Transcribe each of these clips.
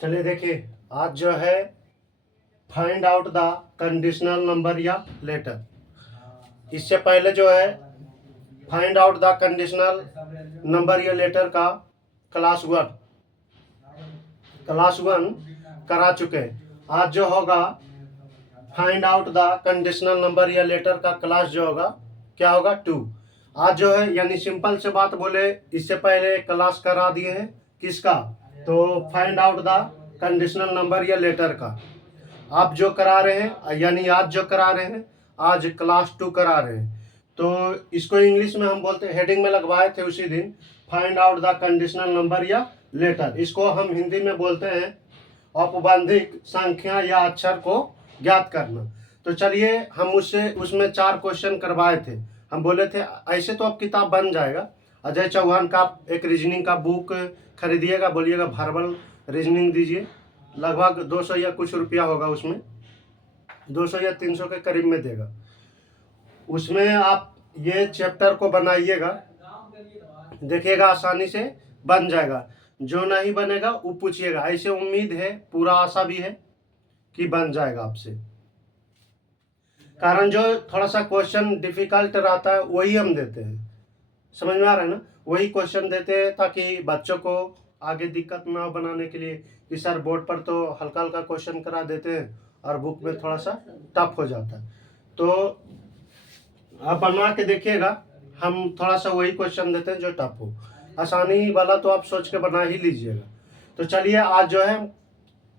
चलिए देखिए, आज जो है find out the conditional number या लेटर। इससे पहले जो है find out the conditional number या लेटर का क्लास वन करा चुके हैं। आज जो होगा find out the conditional number या लेटर का क्लास जो होगा क्या होगा 2। आज जो है यानी सिंपल से बात बोले, इससे पहले क्लास करा दिए हैं किसका, तो find out the conditional number या लेटर का। आप जो करा रहे हैं यानी आज जो करा रहे हैं, आज क्लास 2 करा रहे हैं। तो इसको इंग्लिश में हम बोलते हैं, हेडिंग में लगवाए थे उसी दिन, find out the conditional number या लेटर। इसको हम हिंदी में बोलते हैं औपबंधिक संख्या या अक्षर को ज्ञात करना। तो चलिए हम उसमें 4 क्वेश्चन करवाए थे। हम बोले थे ऐसे तो अब किताब बन जाएगा। अजय चौहान का एक रीजनिंग का बुक खरीदिएगा, बोलिएगा वर्बल रीजनिंग दीजिए, लगभग 200 या कुछ रुपया होगा, उसमें 200 या 300 के करीब में देगा। उसमें आप ये चैप्टर को बनाइएगा, देखिएगा आसानी से बन जाएगा। जो नहीं बनेगा वो पूछिएगा। ऐसे उम्मीद है, पूरा आशा भी है कि बन जाएगा आपसे। कारण जो थोड़ा सा क्वेश्चन डिफिकल्ट रहता है वही हम देते हैं, समझ में आ रहा है ना, वही क्वेश्चन देते हैं ताकि बच्चों को आगे दिक्कत ना हो बनाने के लिए कि सर बोर्ड पर तो हल्का हल्का क्वेश्चन करा देते हैं और बुक में थोड़ा सा टफ हो जाता है। तो आप बनवा के देखिएगा, हम थोड़ा सा वही क्वेश्चन देते हैं जो टफ हो। आसानी वाला तो आप सोच के बना ही लीजिएगा। तो चलिए आज जो है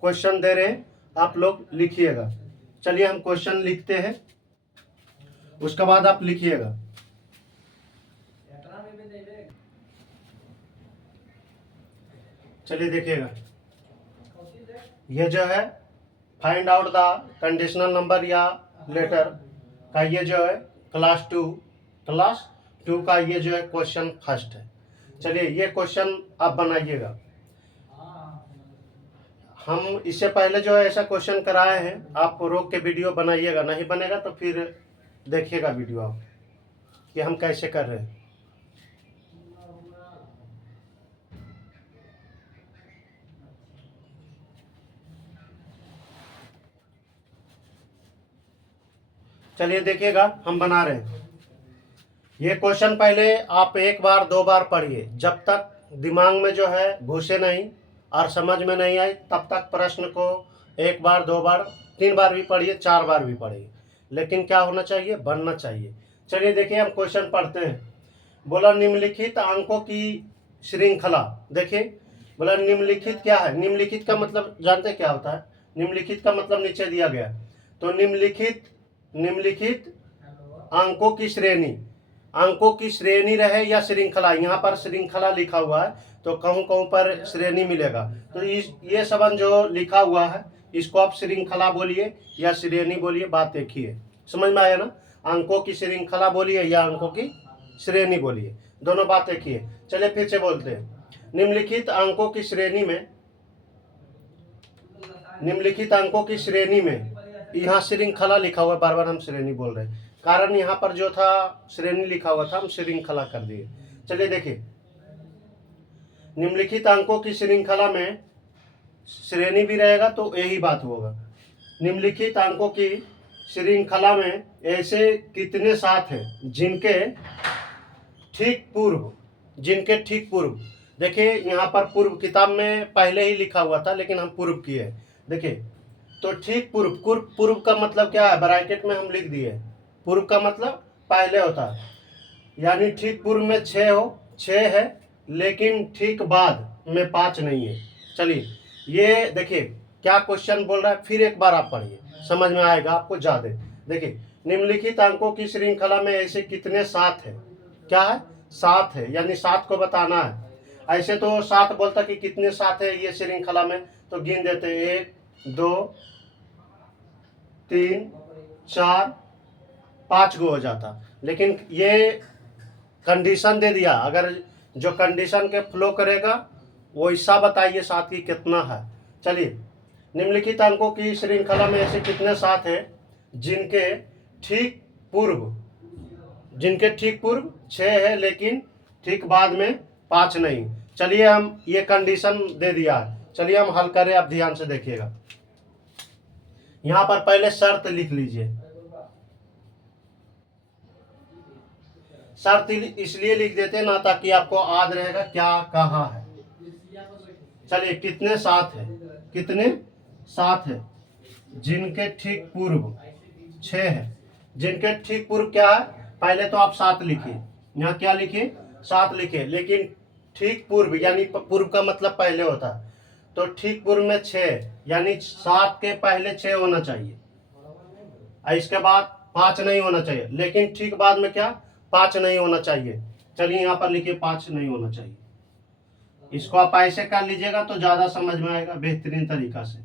क्वेश्चन दे रहे हैं, आप लोग लिखिएगा। चलिए हम क्वेश्चन लिखते हैं, उसके बाद आप लिखिएगा। चलिए देखिएगा, ये जो है find out the conditional number या लेटर का ये जो है क्लास 2 का ये जो है क्वेश्चन फर्स्ट है। चलिए ये क्वेश्चन आप बनाइएगा। हम इससे पहले जो है ऐसा क्वेश्चन कराए हैं, आप रोक के वीडियो बनाइएगा, नहीं बनेगा तो फिर देखिएगा वीडियो आप कि हम कैसे कर रहे हैं। चलिए देखिएगा, हम बना रहे हैं। ये क्वेश्चन पहले आप 1 बार 2 बार पढ़िए, जब तक दिमाग में जो है घुसे नहीं और समझ में नहीं आए तब तक प्रश्न को 1 बार 2 बार 3 बार भी पढ़िए, 4 बार भी पढ़िए, लेकिन क्या होना चाहिए, बनना चाहिए। चलिए देखिए हम क्वेश्चन पढ़ते हैं। बोला निम्नलिखित अंकों की श्रृंखला। देखिए बोला निम्नलिखित क्या है, निम्नलिखित का मतलब जानते क्या होता है, निम्नलिखित का मतलब नीचे दिया गया। तो निम्नलिखित अंकों की श्रेणी रहे या श्रृंखला, यहाँ पर श्रृंखला लिखा हुआ है तो कहूँ कहूँ पर श्रेणी मिलेगा। तो ये सबन जो लिखा हुआ है इसको आप श्रृंखला बोलिए या श्रेणी बोलिए, बात एक ही है। समझ में आया ना, अंकों की श्रृंखला बोलिए या अंकों की श्रेणी बोलिए, दोनों बात एक ही है। चलिए फिर से बोलते हैं। निम्नलिखित अंकों की श्रेणी में यहाँ श्रृंखला लिखा हुआ है, बार बार हम श्रेणी बोल रहे हैं, कारण यहाँ पर जो था श्रेणी लिखा हुआ था, हम श्रृंखला कर दिए। चलिए देखिए, निम्नलिखित अंकों की श्रृंखला में श्रेणी भी रहेगा तो यही बात होगा। निम्नलिखित अंकों की श्रृंखला में ऐसे कितने साथ हैं जिनके ठीक पूर्व, देखिए यहाँ पर पूर्व किताब में पहले ही लिखा हुआ था लेकिन हम पूर्व किए। देखिए तो ठीक पूर्व का मतलब क्या है, ब्रैकेट में हम लिख दिए, पूर्व का मतलब पहले होता है, यानी ठीक पूर्व में 6 है लेकिन ठीक बाद में 5 नहीं है। चलिए ये देखिए क्या क्वेश्चन बोल रहा है, फिर एक बार आप पढ़िए, समझ में आएगा आपको ज्यादा। देखिए निम्नलिखित अंकों की श्रृंखला में ऐसे कितने साथ है, क्या है, 7 है, यानी 7 को बताना है। ऐसे तो 7 बोलता कि कितने साथ है ये श्रृंखला में, तो गिन देते हैं 1 2 3 4 5 गो हो जाता, लेकिन ये कंडीशन दे दिया, अगर जो कंडीशन के फ्लो करेगा वो हिस्सा बताइए साथ ही कितना है। चलिए निम्नलिखित अंकों की श्रृंखला में ऐसे कितने साथ है जिनके ठीक पूर्व, जिनके ठीक पूर्व 6 है लेकिन ठीक बाद में 5 नहीं। चलिए हम ये कंडीशन दे दिया है, चलिए हम हल करें। आप ध्यान से देखिएगा, यहां पर पहले शर्त लिख लीजिए। शर्त इसलिए लिख देते हैं ना ताकि आपको याद रहेगा क्या कहा है। चलिए कितने 7 है, कितने 7 है, जिनके ठीक पूर्व 6 है। जिनके ठीक पूर्व क्या है, पहले तो आप 7 लिखिए, यहाँ क्या लिखिए 7 लिखिए, लेकिन ठीक पूर्व यानी पूर्व का मतलब पहले होता है, तो ठीक पूर्व में 6 यानी 7 के पहले 6 होना चाहिए, और इसके बाद 5 नहीं होना चाहिए, लेकिन ठीक बाद में क्या 5 नहीं होना चाहिए। चलिए यहाँ पर लिखिए 5 नहीं होना चाहिए। इसको आप ऐसे कर लीजिएगा तो ज्यादा समझ में आएगा बेहतरीन तरीका से।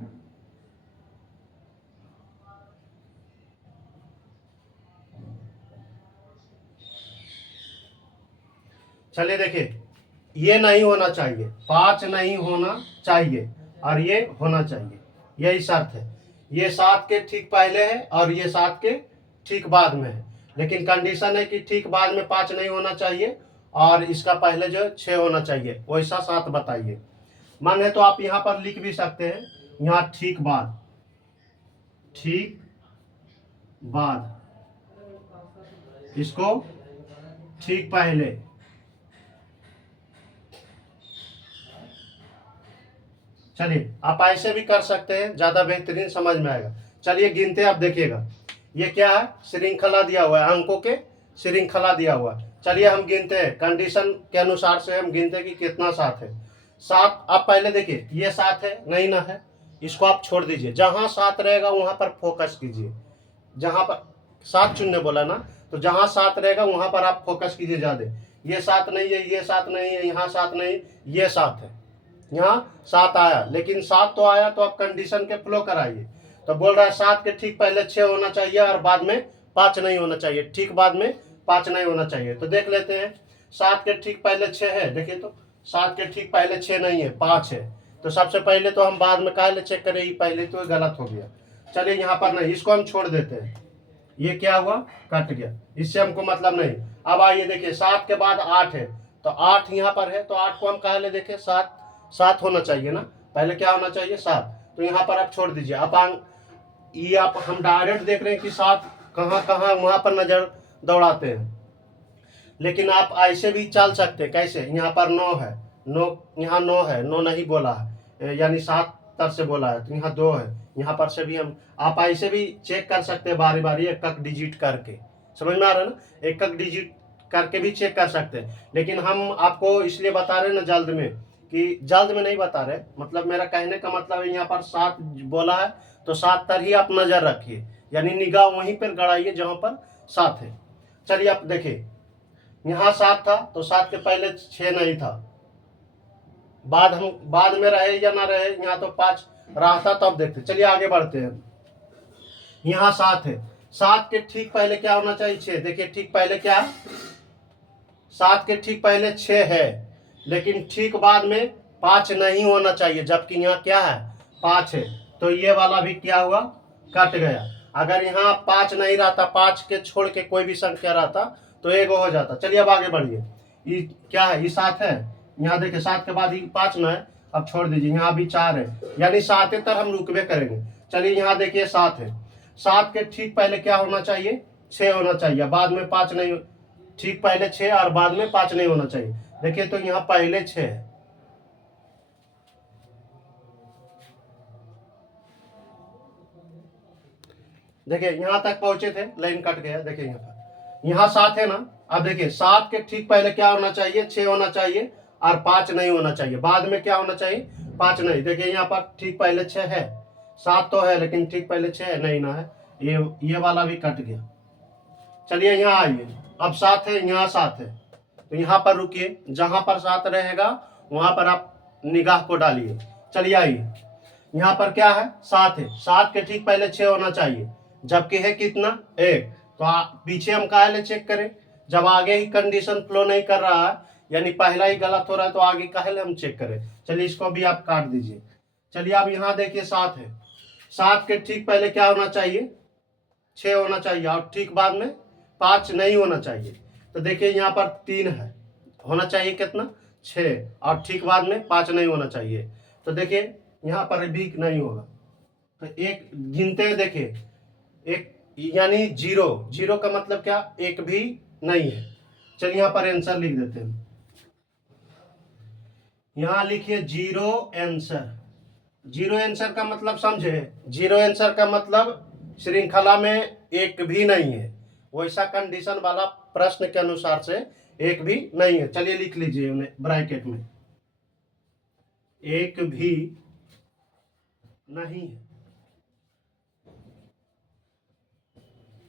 चलिए देखिए, ये नहीं होना चाहिए, 5 नहीं होना चाहिए और ये होना चाहिए, यही शर्त है। ये 7 के ठीक पहले है और ये 7 के ठीक बाद में है, लेकिन कंडीशन है कि ठीक बाद में 5 नहीं होना चाहिए और इसका पहले जो 6 होना चाहिए, वैसा 7 बताइए। मन है तो आप यहाँ पर लिख भी सकते हैं, यहाँ ठीक बाद, ठीक बाद, इसको ठीक पहले। चलिए आप ऐसे भी कर सकते हैं, ज्यादा बेहतरीन समझ में आएगा। चलिए गिनते आप देखिएगा, ये क्या है श्रृंखला दिया हुआ है, अंकों के श्रृंखला दिया हुआ है। चलिए हम गिनते हैं, कंडीशन के अनुसार से हम गिनते हैं कि कितना 7 है। 7 आप पहले देखिए, ये 7 है नहीं ना है, इसको आप छोड़ दीजिए, जहां 7 रहेगा वहां पर फोकस कीजिए। जहां पर 7 चुनने बोला ना, तो जहां 7 रहेगा वहां पर आप फोकस कीजिए ज्यादा। ये 7 नहीं है, ये 7 नहीं है, यहाँ 7 नहीं, ये 7 है, यहाँ 7 आया, लेकिन 7 तो आया, तो आप कंडीशन के फ्लो कराइए। तो बोल रहा है 7 के ठीक पहले 6 होना चाहिए और बाद में 5 नहीं होना चाहिए, ठीक बाद में 5 नहीं होना चाहिए। तो देख लेते हैं, 7 के ठीक पहले 6 है, देखिए तो 7 के ठीक पहले 6 नहीं है, 5 है। तो सबसे पहले तो हम बाद में काहे चेक करें, ये पहले तो गलत हो गया। चलिए यहाँ पर नहीं, इसको हम छोड़ देते हैं, ये क्या हुआ कट गया, इससे हमको मतलब नहीं। अब आइए देखिए, 7 के बाद 8 है, तो 8 यहाँ पर है, तो 8 को हम काहे देखें 7 होना चाहिए ना, पहले क्या होना चाहिए 7, तो यहाँ पर आप छोड़ दीजिए। अब ये आप हम डायरेक्ट देख रहे हैं कि 7 कहाँ कहाँ वहां पर नजर दौड़ाते हैं, लेकिन आप ऐसे भी चल सकते हैं। कैसे, यहाँ पर 9 है, 9 यहाँ 9 है, 9 नहीं बोला है, यानी 7 तर से बोला है, तो यहाँ 2 है, यहाँ पर से भी हम आप ऐसे भी चेक कर सकते हैं बारी बारी एक एक डिजिट करके। समझ में आ रहा है ना, एक एक डिजिट करके भी चेक कर सकते हैं, लेकिन हम आपको इसलिए बता रहे हैं ना जल्द में, कि जल्द में नहीं बता रहे, मतलब मेरा कहने का मतलब है यहाँ पर 7 बोला है तो 7 तर ही आप नजर रखिए, यानी निगाह वहीं पर गड़ाइए जहां पर 7 है। चलिए आप देखिए, यहाँ 7 था तो 7 के पहले 6 नहीं था, बाद में रहे या ना रहे, यहाँ तो 5 रहा था, तब देखते। चलिए आगे बढ़ते हैं, यहाँ 7 है, 7 के ठीक पहले क्या होना चाहिए 6, देखिए ठीक पहले क्या, 7 के ठीक पहले 6 है, लेकिन ठीक बाद में 5 नहीं होना चाहिए, जबकि यहाँ क्या है 5 है, तो ये वाला भी क्या हुआ कट गया। अगर यहाँ 5 नहीं रहता, 5 के छोड़ के कोई भी संख्या रहता तो एक हो जाता। चलिए अब आगे बढ़िए, ये क्या है, ये 7 है, यहाँ देखिए 7 के बाद 5 ना है, अब छोड़ दीजिए, यहाँ भी 4 है, यानी 7 तक हम रुकवे करेंगे। चलिए यहाँ देखिए 7 है, 7 के ठीक पहले क्या होना चाहिए 6 होना चाहिए, बाद में 5 नहीं, ठीक पहले 6 और बाद में 5 नहीं होना चाहिए। देखिए तो यहाँ पहले 6 है, देखिए यहाँ तक पहुंचे थे, लाइन कट गया, देखिए यहाँ पर, यहाँ 7 है ना। अब देखिए 7 के ठीक पहले क्या होना चाहिए 6 होना चाहिए और 5 नहीं होना चाहिए, बाद में क्या होना चाहिए 5 नहीं। देखिए यहाँ पर ठीक पहले 6 है, 7 तो है लेकिन ठीक पहले 6 नहीं ना है, ये वाला भी कट गया। चलिए यहाँ आइए, अब 7 है, यहाँ 7 है, तो यहाँ पर रुकिए, जहां पर 7 रहेगा वहां पर आप निगाह को डालिए। चलिए आइए, यहाँ पर क्या है 7 है, 7 के ठीक पहले 6 होना चाहिए, जबकि है कितना 1, तो पीछे हम काहे चेक करें, जब आगे ही कंडीशन फ्लो नहीं कर रहा है, यानी पहला ही गलत हो रहा है, तो आगे काहे हम चेक करें। चलिए इसको भी आप काट दीजिए। चलिए अब यहाँ देखिए 7 है, 7 के ठीक पहले क्या होना चाहिए 6 होना चाहिए और ठीक बाद में 5 नहीं होना चाहिए। तो देखिए यहाँ पर 3 है, होना चाहिए कितना 6, और ठीक बाद में 5 नहीं होना चाहिए। तो देखिए यहाँ पर भी नहीं होगा। तो एक गिनते हैं, देखिए एक यानी 0, 0 का मतलब क्या, एक भी नहीं है। चलिए यहाँ पर आंसर लिख देते हैं। यहाँ लिखिए 0 आंसर। 0 आंसर का मतलब समझे, 0 आंसर का मतलब श्रृंखला में एक भी नहीं है, वैसा कंडीशन वाला प्रश्न के अनुसार से एक भी नहीं है। चलिए लिख लीजिए उन्हें ब्रैकेट में, एक भी नहीं है,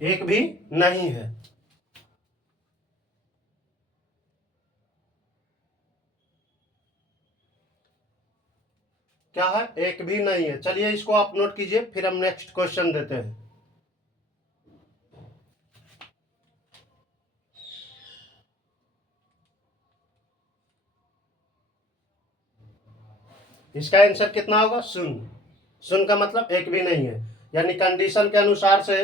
एक भी नहीं है। क्या है, एक भी नहीं है। चलिए इसको आप नोट कीजिए, फिर हम नेक्स्ट क्वेश्चन देते हैं। इसका आंसर कितना होगा, शून्य। शून्य का मतलब एक भी नहीं है, यानी कंडीशन के अनुसार से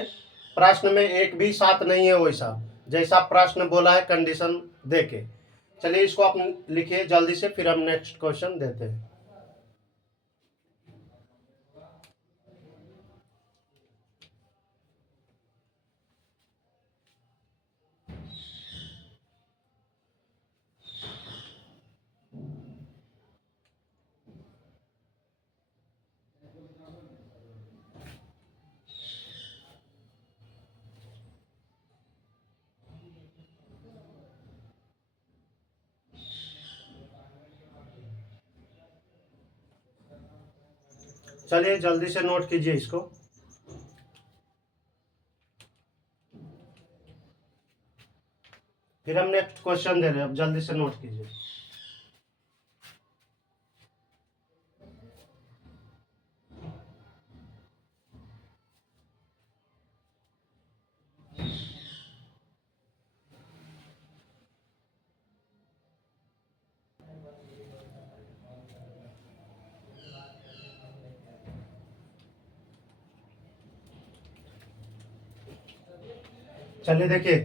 प्रश्न में एक भी साथ नहीं है, वैसा जैसा प्रश्न बोला है कंडीशन देके। चलिए इसको आप लिखिए जल्दी से, फिर हम नेक्स्ट क्वेश्चन देते हैं। चलिए जल्दी से नोट कीजिए इसको। फिर हम नेक्स्ट क्वेश्चन दे रहे हैं, अब जल्दी से नोट कीजिए। चलिए देखिए,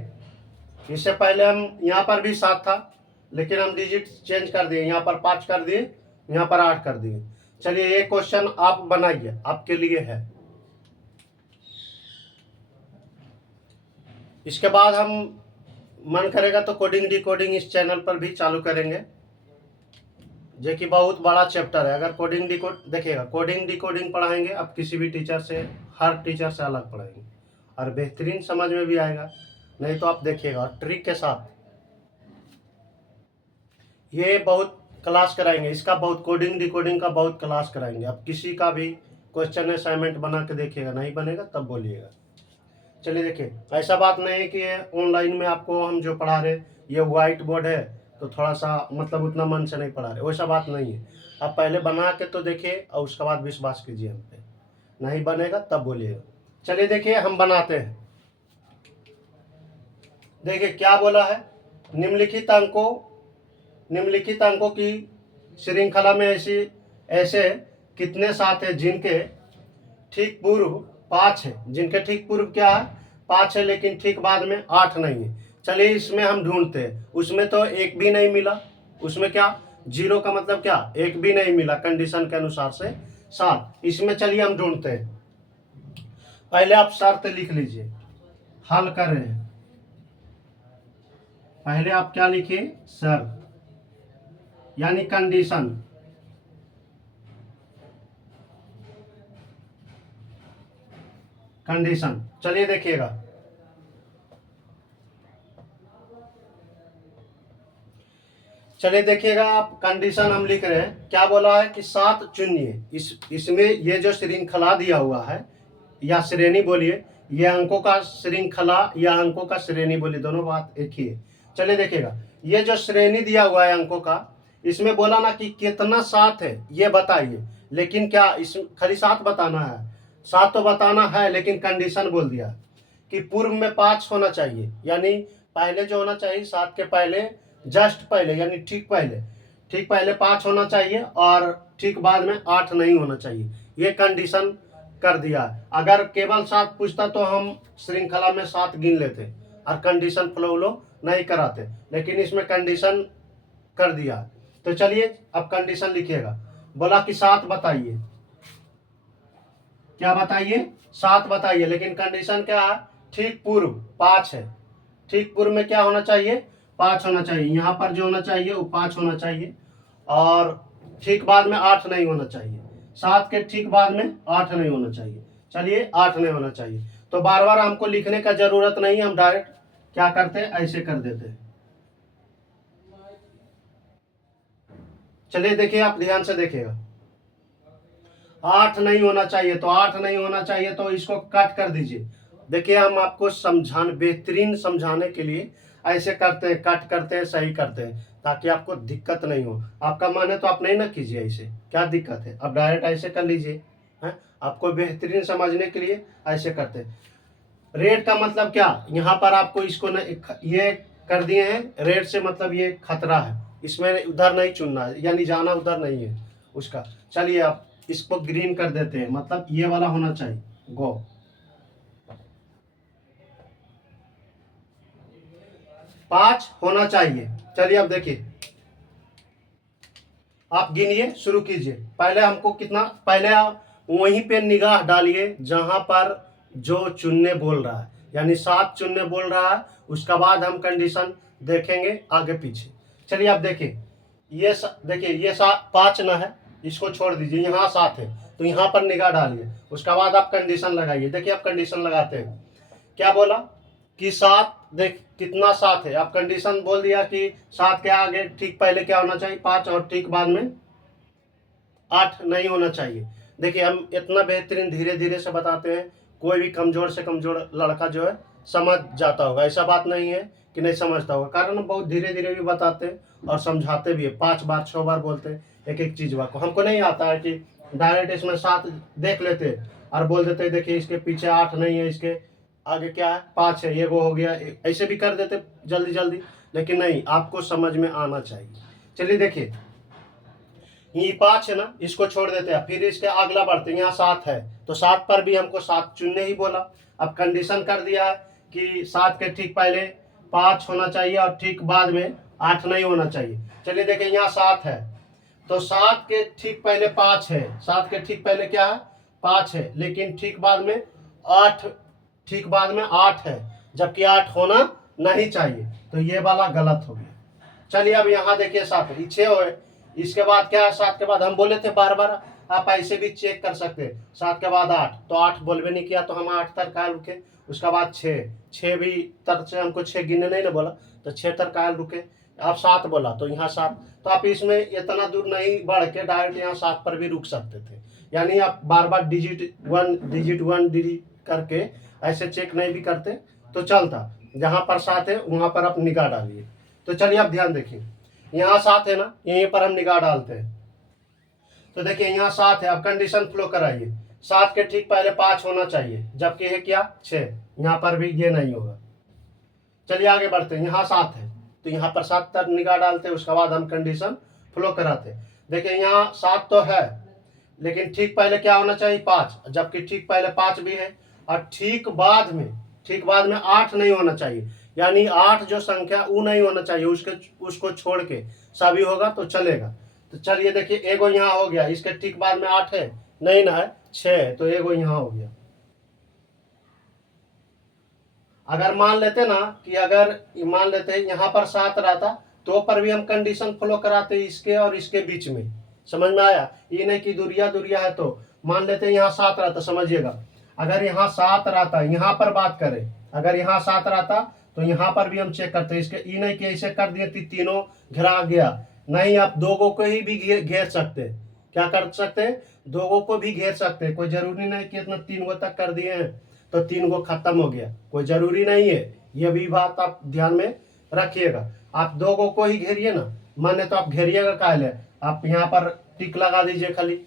इससे पहले हम यहाँ पर भी 7 था, लेकिन हम डिजिट चेंज कर दिए, यहाँ पर 5 कर दिए, यहाँ पर 8 कर दिए। चलिए ये क्वेश्चन आप बनाइए, आपके लिए है। इसके बाद हम मन करेगा तो कोडिंग डिकोडिंग इस चैनल पर भी चालू करेंगे, जो कि बहुत बड़ा चैप्टर है। अगर कोडिंग डिकोड देखिएगा, कोडिंग डिकोडिंग पढ़ाएंगे अब किसी भी टीचर से, हर टीचर से अलग पढ़ाएंगे और बेहतरीन समझ में भी आएगा। नहीं तो आप देखिएगा ट्रिक के साथ ये बहुत क्लास कराएंगे, इसका बहुत कोडिंग डिकोडिंग का बहुत क्लास कराएंगे। अब किसी का भी क्वेश्चन असाइनमेंट बना के देखिएगा, नहीं बनेगा तब बोलिएगा। चलिए देखिए, ऐसा बात नहीं है कि ऑनलाइन में आपको हम जो पढ़ा रहे ये व्हाइट बोर्ड है तो थोड़ा सा मतलब उतना मन से नहीं पढ़ा रहे, वैसा बात नहीं है। आप पहले बना के तो देखिए और उसके बाद विश्वास कीजिए हम पे, नहीं बनेगा तब बोलिएगा। चलिए देखिए हम बनाते हैं। देखिए क्या बोला है, निम्नलिखित अंकों की श्रृंखला में ऐसे कितने साथ हैं जिनके ठीक पूर्व 5 है, जिनके ठीक पूर्व क्या है 5 है, लेकिन ठीक बाद में 8 नहीं है। चलिए इसमें हम ढूंढते हैं, उसमें तो एक भी नहीं मिला, उसमें क्या 0 का मतलब क्या, एक भी नहीं मिला कंडीशन के अनुसार से 7। इसमें चलिए हम ढूंढते हैं। पहले आप शर्त लिख लीजिए, हल कर रहे हैं। पहले आप क्या लिखिए, शर्त यानी कंडीशन। कंडीशन चलिए देखिएगा, चलिए देखिएगा आप, कंडीशन हम लिख रहे हैं। क्या बोला है कि 7 चुनिए। इसमें ये जो श्रृंखला दिया हुआ है या श्रेणी बोलिए, ये अंकों का श्रृंखला या अंकों का श्रेणी बोलिए, दोनों बात एक ही है। चलिए देखिएगा, ये जो श्रेणी दिया हुआ है अंकों का, इसमें बोला ना कि कितना 7 है ये बताइए, लेकिन क्या इस खाली 7 बताना है, 7 तो बताना है, लेकिन कंडीशन बोल दिया कि पूर्व में 5 होना चाहिए, यानी पहले जो होना चाहिए 7 के पहले, जस्ट पहले यानी ठीक पहले 5 होना चाहिए और ठीक बाद में 8 नहीं होना चाहिए। ये कंडीशन कर दिया। अगर केवल 7 पूछता तो हम श्रृंखला में 7 गिन लेते और कंडीशन फ्लो नहीं कराते, लेकिन इसमें कंडीशन कर दिया। तो चलिए अब कंडीशन लिखिएगा। बोला कि 7 बताइए, क्या बताइए, 7 बताइए, लेकिन कंडीशन क्या है, ठीक पूर्व 5 है। ठीक पूर्व में क्या होना चाहिए, 5 होना चाहिए। यहाँ पर जो होना चाहिए वो 5 होना चाहिए, और ठीक बाद में 8 नहीं होना चाहिए। 7 के ठीक बाद में 8 नहीं होना चाहिए। चलिए 8 नहीं होना चाहिए। तो बार बार हमको लिखने का जरूरत नहीं है, हम डायरेक्ट क्या करते हैं, ऐसे कर देते हैं। चलिए देखिए, आप ध्यान से देखिएगा, 8 नहीं होना चाहिए। तो 8 नहीं होना चाहिए तो इसको कट कर दीजिए। देखिए हम आपको समझाने, बेहतरीन समझाने के लिए ऐसे करते हैं, कट करते हैं, सही करते हैं, ताकि आपको दिक्कत नहीं हो। आपका मन है तो आप नहीं ना कीजिए ऐसे, क्या दिक्कत है, आप डायरेक्ट ऐसे कर लीजिए। हैं, आपको बेहतरीन समझने के लिए ऐसे करते हैं। रेड का मतलब क्या, यहाँ पर आपको इसको न, ये कर दिए हैं। रेड से मतलब ये खतरा है, इसमें उधर नहीं चुनना है, यानी जाना उधर नहीं है उसका। चलिए आप इसको ग्रीन कर देते हैं, मतलब ये वाला होना चाहिए, गो। 5 होना चाहिए। चलिए अब देखिए, आप गिनिए, शुरू कीजिए। पहले हमको कितना, पहले आप वहीं पे निगाह डालिए जहां पर जो चुनने बोल रहा है, यानी 7 चुनने बोल रहा है। उसका बाद हम कंडीशन देखेंगे आगे पीछे। चलिए आप देखिए, देखिए ये 5 ना है, इसको छोड़ दीजिए, यहाँ 7 है, तो यहाँ पर निगाह डालिए। उसका बाद आप कंडीशन लगाइए। देखिए आप कंडीशन लगाते हैं, क्या बोला कि 7, देख कितना 7 है। आप कंडीशन बोल दिया कि 7 के आगे ठीक पहले क्या होना चाहिए, 5, और ठीक बाद में 8 नहीं होना चाहिए। देखिए हम इतना बेहतरीन धीरे धीरे से बताते हैं, कोई भी कमजोर से कमजोर लड़का जो है समझ जाता होगा, ऐसा बात नहीं है कि नहीं समझता होगा, कारण हम बहुत धीरे धीरे भी बताते हैं और समझाते भी है। 5 बार 6 बार बोलते हैं एक एक चीज को। हमको नहीं आता है कि डायरेक्ट इसमें 7 देख लेते और बोल देते देखिए इसके पीछे 8 नहीं है, इसके आगे क्या है, 5 है, ये वो हो गया, ऐसे भी कर देते जल्दी जल्दी, लेकिन नहीं, आपको समझ में आना चाहिए। चलिए देखिए, ये 5 है ना, इसको छोड़ देते हैं, फिर इसके अगला बढ़ते हैं। यहाँ 7 है, तो 7 पर भी हमको 7 चुनने ही बोला। अब कंडीशन कर दिया है कि 7 के ठीक पहले 5 होना चाहिए और ठीक बाद में 8 नहीं होना चाहिए। चलिए देखिए, यहाँ 7 है, तो 7 के ठीक पहले 5 है। 7 के ठीक पहले क्या है, 5 है, लेकिन ठीक बाद में 8, ठीक बाद में 8 है, जबकि 8 होना नहीं चाहिए, तो ये वाला गलत हो गया। चलिए अब यहाँ देखिए 7 है, 6 हो, इसके बाद क्या है, 7 के बाद हम बोले थे बार बार, आप ऐसे भी चेक कर सकते हैं। 7 के बाद 8, तो 8 बोलबे नहीं किया, तो हम 8 तक कायल रुके। उसका बाद 6 भी तक से हमको 6 गिनने नहीं ना बोला, तो 6 तक कायल रुके। आप 7 बोला तो यहाँ 7, तो आप इसमें इतना दूर नहीं बढ़ के डायरेक्ट यहाँ 7 पर भी रुक सकते थे। यानी आप बार बार डिजिट वन डिजिट करके ऐसे चेक नहीं भी करते तो चलता। जहाँ पर 7 है वहाँ पर आप निगाह डालिए। तो चलिए आप ध्यान देखिए, यहाँ 7 है ना, यहीं पर हम निगाह डालते हैं। तो देखिए यहाँ 7 है, अब कंडीशन फ्लो कराइए। 7 के ठीक पहले 5 होना चाहिए, जबकि है क्या, 6, यहाँ पर भी ये नहीं होगा। चलिए आगे बढ़ते हैं, यहाँ 7 है, तो यहाँ पर 7 तक निगाह डालते हैं। उसके बाद हम कंडीशन फ्लो कराते हैं। देखिए यहाँ 7 तो है, लेकिन ठीक पहले क्या होना चाहिए, 5, जबकि ठीक पहले 5 भी है, और ठीक बाद में 8 नहीं होना चाहिए। यानी 8 जो संख्या वो नहीं होना चाहिए, उसको छोड़ के सभी होगा तो चलेगा। तो चलिए देखिए, एगो यहाँ हो गया, इसके ठीक बाद में 8 है, नहीं ना है, 6 है, तो एगो यहाँ हो गया। अगर मान लेते ना कि अगर मान लेते यहाँ पर 7 रहता, तो पर भी हम कंडीशन फॉलो कराते इसके और इसके बीच में। समझ में आया, ये नहीं कि दूरिया दूरिया है, तो मान लेते यहाँ 7 रहता। समझिएगा, अगर यहाँ 7 रहता, यहाँ पर बात करें, अगर यहाँ 7 रहता तो यहाँ पर भी हम चेक करते इसके। ये नहीं कि ऐसे कर दिए तीनों घिरा गया, नहीं, आप दोगों को ही भी घेर सकते। क्या कर सकते हैं, दोगों को भी घेर सकते हैं। कोई जरूरी नहीं कि इतना 3 गो तक कर दिए हैं तो 3 गो खत्म हो गया, कोई जरूरी नहीं है। ये भी बात आप ध्यान में रखिएगा। आप 2 गो को ही घेरिए ना, माने तो आप घेरिएगा काहे, आप यहाँ पर टिक लगा दीजिए खाली।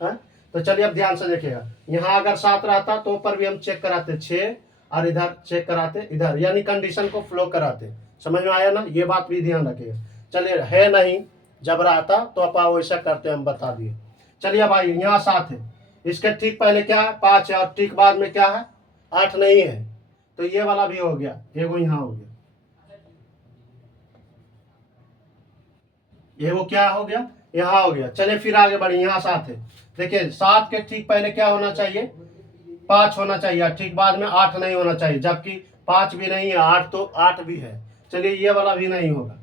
है, तो चलिए अब ध्यान से देखिएगा, यहाँ अगर 7 रहता तो ऊपर भी हम चेक कराते 6, और इधर चेक कराते इधर, यानी कंडीशन को फ्लो कराते। समझ में आया ना, ये बात भी ध्यान रखिएगा। चलिए है नहीं, जब रहता तो आप वैसा करते, हम बता दिए। चलिए भाई यहाँ 7 है, इसके ठीक पहले क्या है 5 है और ठीक बाद में क्या है 8 नहीं है, तो ये वाला भी हो गया, एगो यहाँ हो गया, ये वो क्या हो गया यहाँ हो गया। चलिए फिर आगे बढ़े, यहाँ 7 है। देखिए 7 के ठीक पहले क्या होना चाहिए 5 होना चाहिए, ठीक बाद में 8 नहीं होना चाहिए, जबकि 5 भी नहीं है 8 तो 8 भी है। चलिए ये वाला भी नहीं होगा।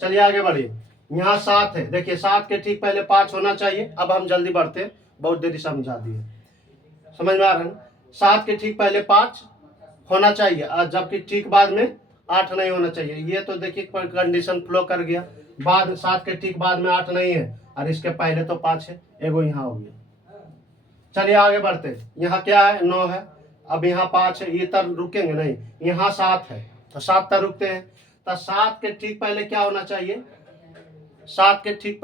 चलिए आगे बढ़िए, यहाँ 7 है। देखिए 7 के ठीक पहले 5 होना चाहिए। अब हम जल्दी बढ़ते हैं, बहुत देरी समझा दिए, समझ में आ रहा है। 7 के ठीक पहले 5 होना चाहिए और जबकि ठीक बाद में 8 नहीं होना चाहिए। ये तो देखिए कंडीशन फ्लो कर गया, बाद 7 के ठीक बाद में 8 नहीं है और इसके पहले तो 5 है, एगो यहाँ हो गया। चलिए आगे बढ़ते, यहाँ क्या है 9 है, अब यहाँ 5 है, ये तक रुकेंगे नहीं, यहाँ 7 है तो 7 तक रुकते हैं। तो 7 के ठीक पहले क्या होना चाहिए 7 के ठीक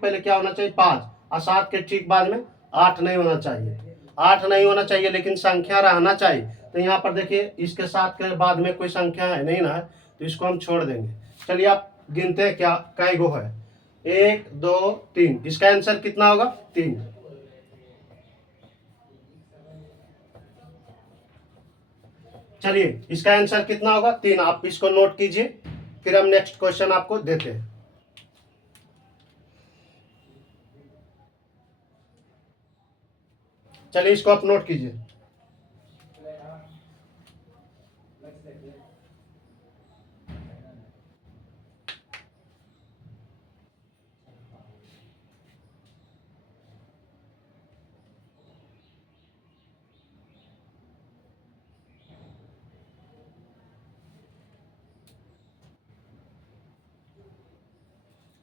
पहले क्या होना चाहिए 5 और 7 के ठीक बाद में 8 नहीं होना चाहिए, 8 नहीं होना चाहिए लेकिन संख्या रहना चाहिए। तो यहाँ पर देखिए इसके 7 के बाद में कोई संख्या है नहीं ना है, तो इसको हम छोड़ देंगे। चलिए आप गिनते हैं क्या कै गो है, 1 2 3, इसका आंसर कितना होगा 3। चलिए इसका आंसर कितना होगा 3, आप इसको नोट कीजिए, फिर हम नेक्स्ट क्वेश्चन आपको देते हैं। चलिए इसको आप नोट कीजिए।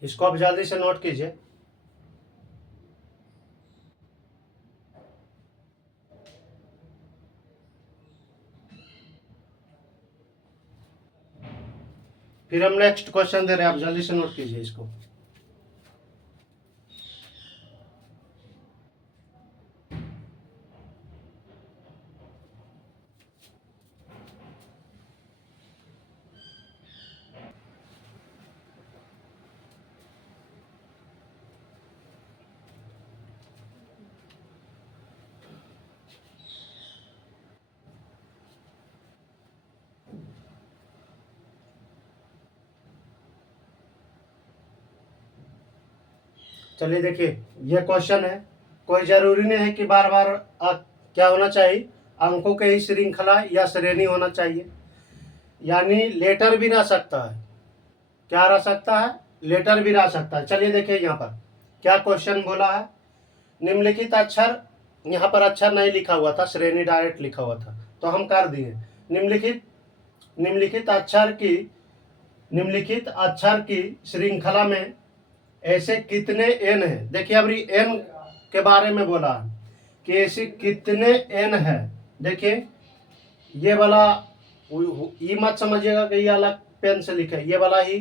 इसको आप जल्दी से नोट कीजिए। फिर हम नेक्स्ट क्वेश्चन दे रहे हैं, आप जल्दी से नोट कीजिए इसको। चलिए देखिए ये क्वेश्चन है, कोई जरूरी नहीं है कि बार बार क्या होना चाहिए अंकों के ही श्रृंखला या श्रेणी होना चाहिए, यानी लेटर भी रह सकता है, क्या रह सकता है लेटर भी रह सकता है। चलिए देखिए यहाँ पर क्या क्वेश्चन बोला है, निम्नलिखित अक्षर, यहाँ पर अक्षर नहीं लिखा हुआ था, श्रेणी डायरेक्ट लिखा हुआ था तो हम कर दिए। निम्नलिखित निम्नलिखित अक्षर की श्रृंखला में ऐसे कितने एन है। देखिए अभी एन के बारे में बोला कि ऐसे कितने एन है। देखिए ये वाला ये मत समझिएगा कि ये अलग पेन से लिखा है, ये वाला ही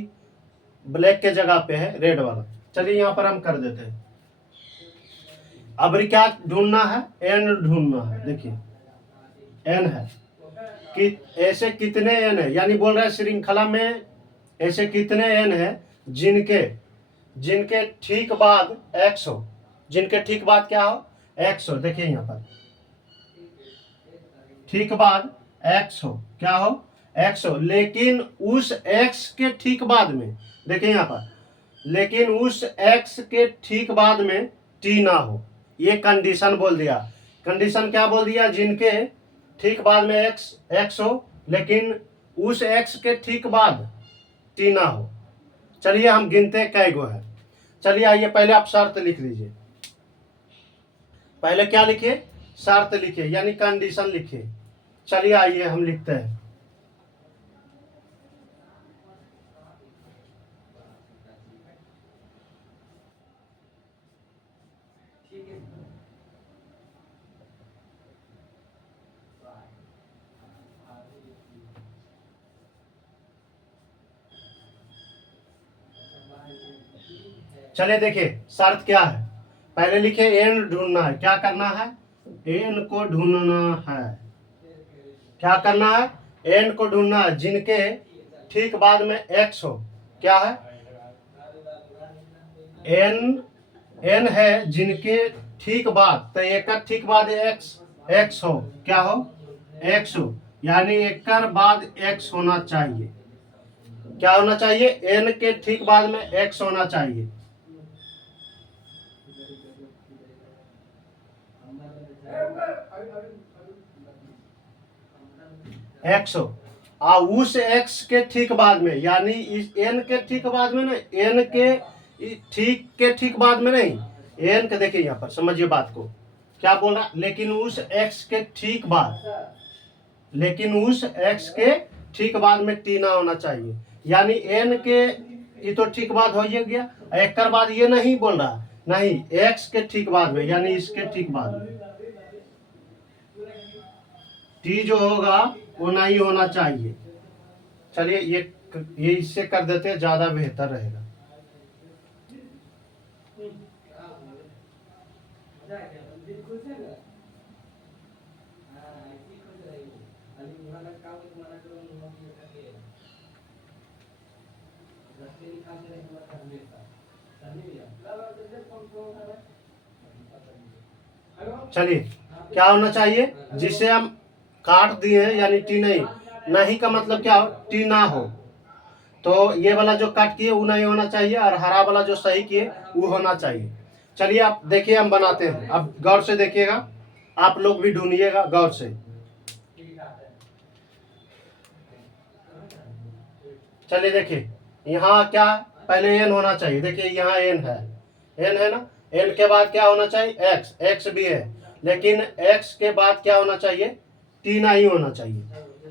ब्लैक के जगह पे है रेड वाला। चलिए यहाँ पर हम कर देते हैं। अब क्या ढूंढना है एन ढूंढना है। देखिए एन है कि ऐसे कितने एन है, यानी बोल रहे हैं श्रृंखला में ऐसे कितने एन है जिनके ठीक बाद एक्स हो, जिनके ठीक बाद क्या हो एक्स हो। देखिए यहाँ पर ठीक बाद एक्स हो, क्या हो एक्स हो, लेकिन उस एक्स के ठीक बाद में, देखिए यहाँ पर लेकिन उस एक्स के ठीक बाद में टी ना हो, ये कंडीशन बोल दिया। कंडीशन क्या बोल दिया, जिनके ठीक बाद में एक्स हो लेकिन उस एक्स के ठीक बाद टी ना हो। चलिए हम गिनते हैं कै गो है। चलिए आइए पहले आप शर्त लिख लीजिए, पहले क्या लिखिए शर्त लिखिए यानी कंडीशन लिखिए। चलिए आइए हम लिखते हैं। चलिए देखिए शर्त क्या है, पहले लिखे एन ढूंढना है, क्या करना है एन को ढूंढना है, क्या करना है एन को ढूंढना है जिनके ठीक बाद में एक्स हो। क्या है एन है जिनके ठीक बाद, तो एक ठीक बाद एक्स हो, क्या हो, एक्स हो, यानी एक बाद एक्स होना चाहिए। क्या होना चाहिए, एन के ठीक बाद में एक्स होना चाहिए। एक्स हो, उस एक्स के ठीक बाद में, यानी इस एन के ठीक बाद में ना, एन के ठीक बाद में नहीं, एन के देखिए यहाँ पर समझिए बात को, क्या बोल रहा, लेकिन उस एक्स के ठीक बाद, लेकिन उस एक्स के ठीक बाद में टी ना होना चाहिए, यानी एन के ये तो ठीक बाद हो ही गया, एक कर बाद ये नहीं बोल रहा, नहीं एक्स के ठीक बाद में, यानी इसके ठीक बाद में टी जो होगा वो नहीं होना चाहिए। चलिए ये इससे कर देते हैं, ज्यादा बेहतर रहेगा। चलिए क्या होना चाहिए, जिसे हम काट दिए हैं, यानी टी नहीं, नहीं का मतलब क्या हो, टी ना हो, तो ये वाला जो कट किए वो नहीं होना चाहिए, और हरा वाला जो सही किए वो होना चाहिए। चलिए आप देखिए हम बनाते हैं, अब गौर से देखिएगा, आप लोग भी ढूंढिएगा गौर से। चलिए देखिए यहाँ क्या, पहले एन होना चाहिए, देखिए यहाँ एन है ना, एन के बाद क्या होना चाहिए, एक्स, एक्स भी है, लेकिन एक्स के बाद क्या होना चाहिए, टी नहीं होना चाहिए,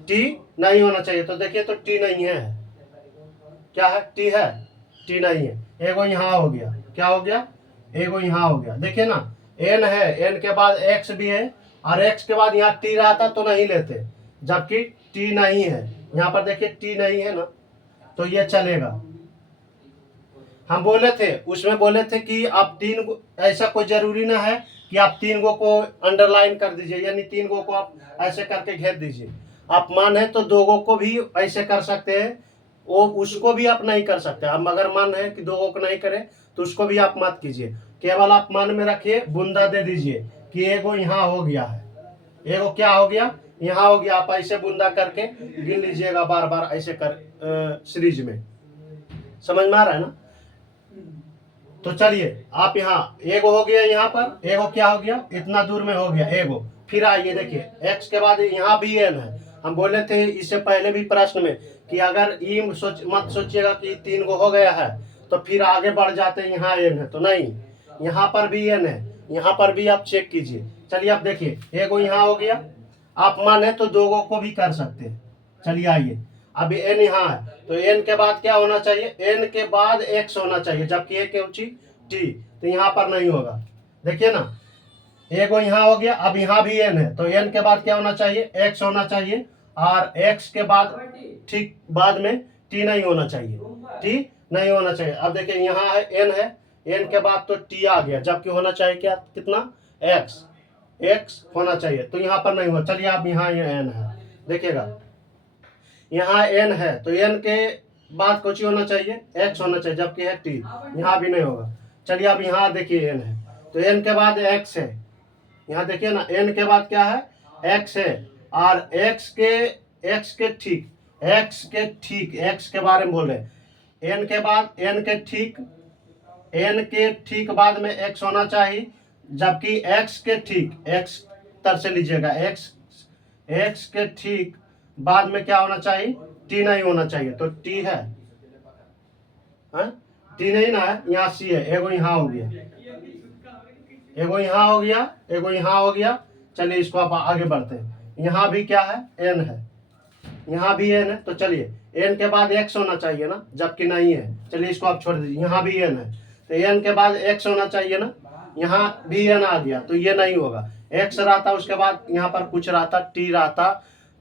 टी नहीं होना चाहिए, तो देखिए तो टी नहीं है, क्या है, टी है, टी नहीं है, एगो यहाँ हो गया, क्या हो गया, एगो यहाँ हो गया, देखिए ना, एन है, एन के बाद एक्स भी है, और एक्स के बाद यहाँ टी रहता तो नहीं लेते, जबकि टी नहीं है, यहाँ पर देखिए टी नहीं है ना, तो ये चलेगा। हम बोले थे, उसमें बोले थे कि आप तीन गो, ऐसा कोई जरूरी ना है कि आप तीन गो को अंडरलाइन कर दीजिए, यानी तीन गो को आप ऐसे करके घेर दीजिए, आप मन है तो दो गो को भी ऐसे कर सकते हैं, वो उसको भी आप नहीं कर सकते, हम अगर मन है कि दो गो को नहीं करें तो उसको भी आप मत कीजिए, केवल आप मन में रखिए, बूंदा दे दीजिए कि एगो यहाँ हो गया है, एगो क्या हो गया, यहाँ हो गया, आप ऐसे बूंदा करके गिन लीजिएगा बार बार ऐसे कर सीरीज में, समझ में आ रहा है ना। तो चलिए आप यहाँ एगो हो गया, यहाँ पर एगो क्या हो गया, इतना दूर में हो गया एगो, फिर आइए देखिए एक्स के बाद यहाँ भी एन है, हम बोले थे इससे पहले भी प्रश्न में कि अगर ई मत सोचिएगा कि तीन गो हो गया है तो फिर आगे बढ़ जाते हैं, यहाँ एन है तो नहीं, यहाँ पर भी एन है, यहाँ पर भी आप चेक कीजिए। चलिए आप देखिए एगो यहाँ हो गया, आप माने तो दो गो को भी कर सकते हैं। चलिए आइए, अब एन यहाँ है तो एन के बाद क्या होना चाहिए, एन के बाद एक्स होना चाहिए, जबकि ए के ऊंची टी, तो यहाँ पर नहीं होगा, देखिए ना, एगो यहाँ हो गया, अब यहाँ भी एन है तो एन के बाद क्या होना चाहिए, एक्स होना चाहिए, और एक्स के बाद ठीक बाद में टी नहीं होना चाहिए, टी नहीं होना चाहिए। अब देखिए यहाँ है, एन के बाद तो टी आ गया, जबकि होना चाहिए क्या, कितना, एक्स, एक्स होना चाहिए, तो यहाँ पर नहीं हुआ। चलिए अब यहाँ एन है, देखिएगा यहाँ एन है तो एन के बाद कुछ होना चाहिए, एक्स होना चाहिए, जबकि है टी, यहाँ भी नहीं होगा। चलिए अब यहाँ देखिए एन है तो एन के बाद एक्स है, यहाँ देखिए ना, एन के बाद क्या है, एक्स है, और एक्स के ठीक, एक्स के बारे में बोल रहे, एन के बाद एन के ठीक बाद में एक्स होना चाहिए, जबकि एक्स के ठीक, एक्स तरह से लीजिएगा, एक्स के ठीक बाद में क्या होना चाहिए, टी नहीं होना चाहिए, तो टी है, टी नहीं ना है, यहाँ सी है, एगो यहाँ हो गया, एगो यहाँ हो गया, एगो यहाँ हो गया। चलिए इसको आप आगे बढ़ते हैं, यहाँ भी क्या है, एन है, यहाँ भी एन है, तो चलिए एन के बाद एक्स होना चाहिए ना, जबकि नहीं है, चलिए इसको आप छोड़ दीजिए, यहाँ भी एन है तो एन के बाद एक्स होना चाहिए ना, यहाँ भी एन आ गया तो ये नहीं होगा, एक्स रहता उसके बाद यहाँ पर कुछ रहता, टी रहता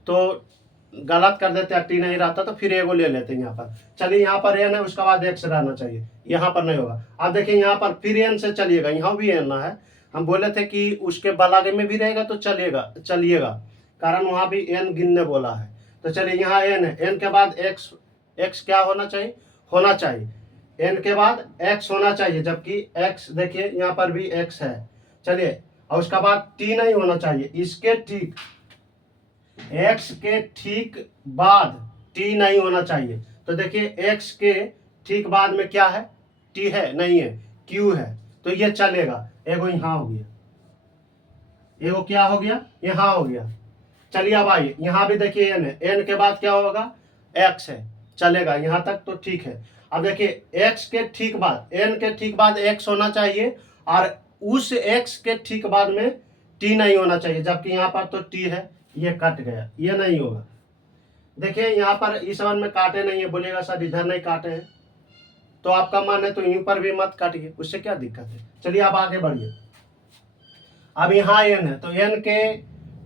तो गलत कर देते, टी नहीं रहता तो फिर एगो ले लेते यहाँ पर। चलिए यहाँ पर एन है, उसके बाद एक्स रहना चाहिए, यहाँ पर नहीं होगा। अब देखिए यहाँ पर फिर एन से चलिएगा, यहाँ भी एन है, हम बोले थे कि उसके बलागे में भी रहेगा तो चलिएगा, कारण वहाँ भी एन गिनने बोला है। तो चलिए यहाँ एन है, एन के बाद एक्स क्या होना चाहिए, एन के बाद एक्स होना चाहिए, जबकि एक्स देखिए यहाँ पर भी एक्स है चलिए, और उसका बाद टी नहीं होना चाहिए, इसके ठीक एक्स के ठीक बाद टी नहीं होना चाहिए। तो देखिए एक्स के ठीक बाद में क्या है, टी है नहीं है, क्यू है, तो ये चलेगा। एगो यहाँ हो गया, एगो क्या हो गया, यहाँ हो गया। चलिए अब आइए, यहाँ भी देखिए एन है, एन के बाद क्या होगा, एक्स है, चलेगा यहाँ तक तो ठीक है। अब देखिए एक्स के ठीक बाद, एन के ठीक बाद एक्स होना चाहिए, और उस एक्स के ठीक बाद में टी नहीं होना चाहिए, जबकि यहाँ पर तो टी है, ये कट गया, ये नहीं होगा। देखिए यहाँ पर इस वन में काटे नहीं है, बोलिएगा सर इधर नहीं काटे हैं, तो आपका मन है तो यहीं पर भी मत काटिए, उससे क्या दिक्कत है। चलिए आप आगे बढ़िए। अब यहाँ एन है, तो एन के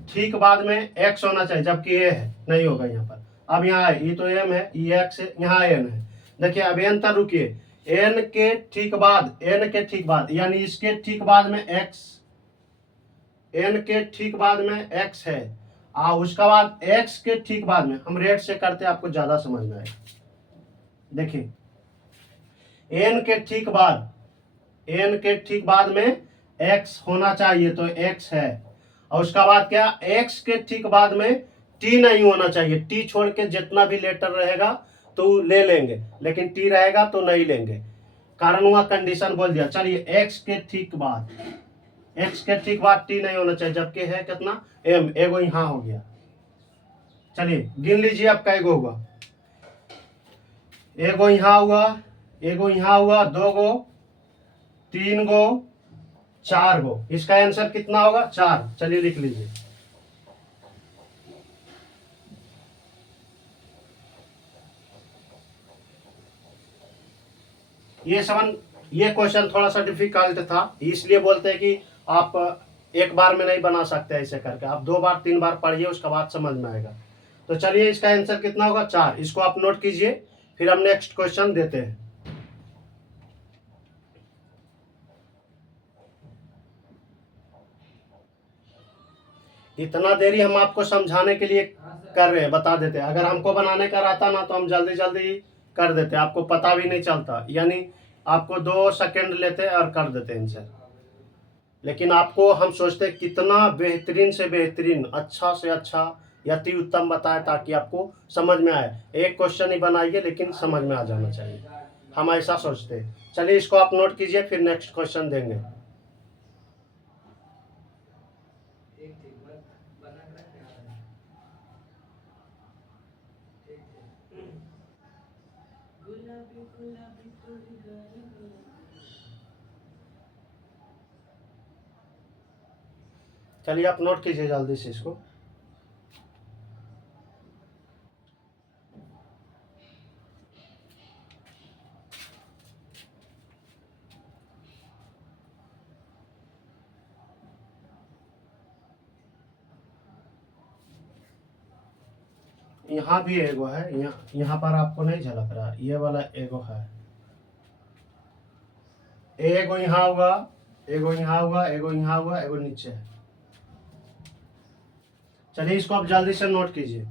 ठीक बाद में एक्स होना चाहिए, जबकि ए है, नहीं होगा यहाँ पर। अब यहाँ है, ये तो एम है, ये एक्स है, यहाँ एन है। देखिए अब एन तक रुकिए, एन के ठीक बाद, एन के ठीक बाद यानी इसके ठीक बाद में एक्स, एन के ठीक बाद में एक्स है, उसका बाद एक्स के ठीक बाद में, हम रेट से करते आपको ज्यादा समझ में आएगा। देखिए एन के ठीक बाद, एन के ठीक बाद में एक्स होना चाहिए, तो एक्स है, और उसका बाद क्या, एक्स के ठीक बाद में टी नहीं होना चाहिए, टी छोड़ के जितना भी लेटर रहेगा तो ले लेंगे, लेकिन टी रहेगा तो नहीं लेंगे, कारण हुआ कंडीशन बोल दिया। चलिए एक्स के ठीक बाद, एक्स के ठीक बाद टी नहीं होना चाहिए, जबकि है कितना, एम, एगो यहाँ हो गया। चलिए गिन लीजिए अब कै गो हुआ, एगो यहाँ हुआ, एगो यहाँ हुआ, दो गो, तीन गो, चार गो। इसका आंसर कितना होगा, 4। चलिए लिख लीजिए। ये क्वेश्चन थोड़ा सा डिफिकल्ट था, इसलिए बोलते हैं कि आप एक बार में नहीं बना सकते, ऐसे करके आप 2 बार 3 बार पढ़िए, उसके बाद समझ में आएगा। तो चलिए इसका आंसर कितना होगा, 4। इसको आप नोट कीजिए, फिर हम नेक्स्ट क्वेश्चन देते हैं। इतना देरी हम आपको समझाने के लिए कर रहे हैं, बता देते हैं। अगर हमको बनाने का रहता ना तो हम जल्दी जल्दी कर देते, आपको पता भी नहीं चलता, यानी आपको 2 सेकंड लेते और कर देते आंसर। लेकिन आपको हम सोचते कितना बेहतरीन से बेहतरीन, अच्छा से अच्छा, अति उत्तम बताए, ताकि आपको समझ में आए। एक क्वेश्चन ही बनाइए लेकिन समझ में आ जाना चाहिए, हम ऐसा सोचते हैं। चलिए इसको आप नोट कीजिए, फिर नेक्स्ट क्वेश्चन देंगे। चलिए आप नोट कीजिए जल्दी से इसको। यहाँ भी एगो है, यहाँ पर आपको नहीं झलक रहा, ये वाला एगो है, एगो यहाँ हुआ, एगो यहाँ हुआ, एगो यहाँ हुआ, एगो नीचे है। चलिए इसको आप जल्दी से नोट कीजिए।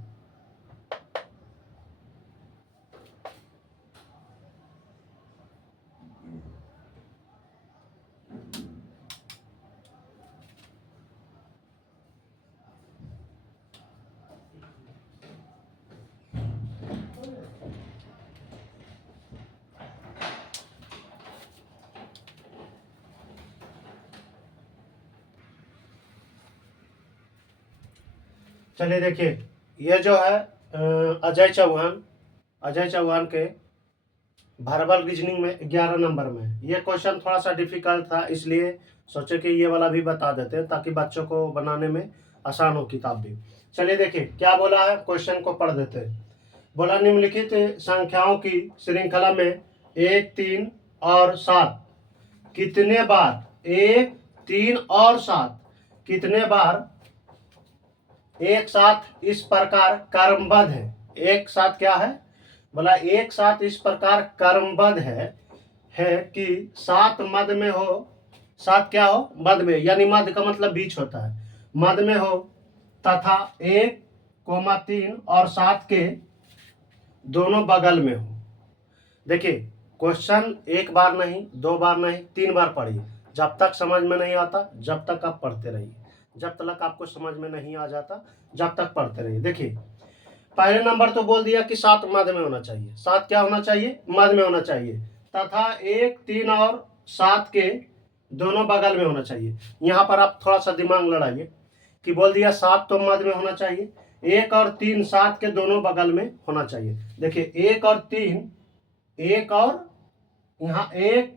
चलिए देखिए, ये जो है अजय चौहान के वर्बल रीजनिंग में 11 नंबर में, ये क्वेश्चन थोड़ा सा डिफिकल्ट था, इसलिए सोचे कि ये वाला भी बता देते हैं, ताकि बच्चों को बनाने में आसान हो किताब भी। चलिए देखिए क्या बोला है, क्वेश्चन को पढ़ देते हैं। बोला निम्नलिखित संख्याओं की श्रृंखला में 1, 3 और 7 कितने बार, 1, 3 और 7 कितने बार एक साथ इस प्रकार क्रमबद्ध है। एक साथ क्या है, बोला एक साथ इस प्रकार क्रमबद्ध है कि 7 मध्य में हो, 7 क्या हो, मध्य में, यानी मध्य का मतलब बीच होता है, मध्य में हो, तथा 1, 3 और 7 के दोनों बगल में हो। देखिए क्वेश्चन एक बार नहीं, 2 बार नहीं, 3 बार पढ़िए, जब तक समझ में नहीं आता जब तक आप पढ़ते रहिए, जब तक आपको समझ में नहीं आ जाता जब तक पढ़ते रहिए। देखिए पहले नंबर तो बोल दिया कि 7 मध्य में होना चाहिए। 7 क्या होना चाहिए? मध्य में होना चाहिए, तथा 1, 3 और 7 के दोनों बगल में होना चाहिए। यहाँ पर आप थोड़ा सा दिमाग लड़ाइए कि बोल दिया 7 तो मध्य में होना चाहिए, 1 और 3 7 के दोनों बगल में होना चाहिए। देखिए 1 और 3, 1 और यहाँ 1,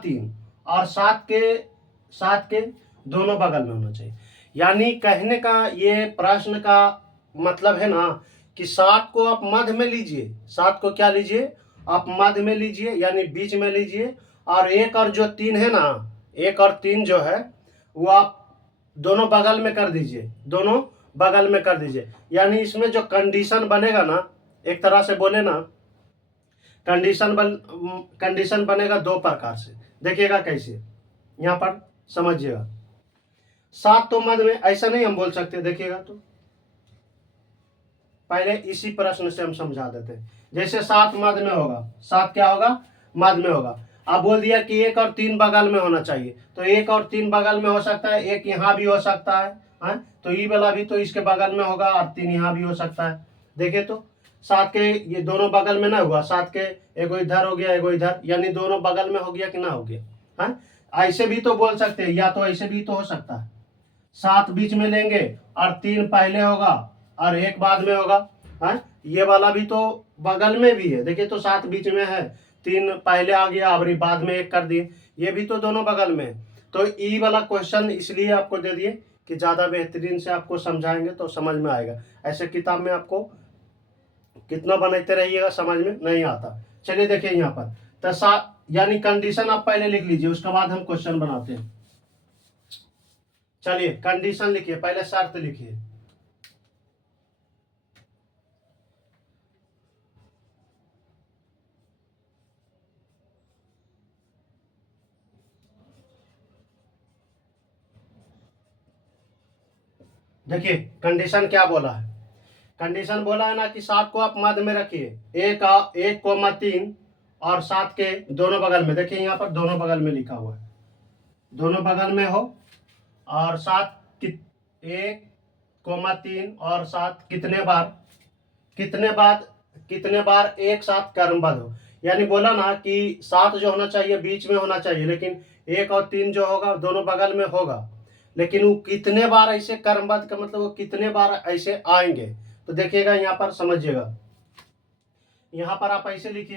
3 और 7 के दोनों बगल में होना चाहिए। यानी कहने का ये प्रश्न का मतलब है ना कि 7 को आप मध्य में लीजिए, 7 को क्या लीजिए? आप मध्य में लीजिए, यानी बीच में लीजिए, और 1 और जो 3 है ना, 1 और 3 जो है वो आप दोनों बगल में कर दीजिए, दोनों बगल में कर दीजिए। यानी इसमें जो कंडीशन बनेगा ना, एक तरह से बोले ना, कंडीशन बनेगा 2 प्रकार से। देखिएगा कैसे, यहाँ पर समझिएगा। 7 तो मध्य में, ऐसा नहीं हम बोल सकते। देखिएगा तो पहले इसी प्रश्न से हम समझा देते हैं। जैसे 7 मध्य में होगा, 7 क्या होगा? मध्य में होगा। अब बोल दिया कि 1 और 3 बगल में होना चाहिए, तो 1 और 3 बगल में हो सकता है, 1 यहाँ भी हो सकता है, तो ये वाला भी तो इसके बगल में होगा और 3 यहाँ भी हो सकता है। देखिए तो 7 के ये दोनों बगल में ना हुआ, 7 के एगो इधर हो गया एगो इधर, यानी दोनों बगल में हो गया कि ना हो गया। ऐसे भी तो बोल सकते हैं, या तो ऐसे भी तो हो सकता है, 7 बीच में लेंगे और 3 पहले होगा और 1 बाद में होगा। ये वाला भी तो बगल में भी है। देखिए तो 7 बीच में है, 3 पहले आ गया और बाद में 1 कर दिए, ये भी तो दोनों बगल में है। तो ई वाला क्वेश्चन इसलिए आपको दे दिए कि ज़्यादा बेहतरीन से आपको समझाएंगे तो समझ में आएगा। ऐसे किताब में आपको कितना बनाते रहिएगा समझ में नहीं आता। चलिए देखिए यहाँ पर तो 7, यानी कंडीशन आप पहले लिख लीजिए, उसके बाद हम क्वेश्चन बनाते हैं। चलिए कंडीशन लिखिए, पहले शर्त लिखिए। देखिए कंडीशन क्या बोला है? कंडीशन बोला है ना कि 7 को आप मध्य में रखिए, 1, 3 और 7 के दोनों बगल में। देखिए यहाँ पर दोनों बगल में लिखा हुआ है, दोनों बगल में हो, और 1, 3 और 7 कितने बार एक साथ क्रमबद्ध हो। यानी बोला ना कि 7 जो होना चाहिए बीच में होना चाहिए, लेकिन 1 और 3 जो होगा दोनों बगल में होगा, लेकिन वो कितने बार ऐसे क्रमबद्ध का मतलब वो कितने बार ऐसे आएंगे। तो देखिएगा यहाँ पर समझिएगा, यहाँ पर आप ऐसे लिखिए,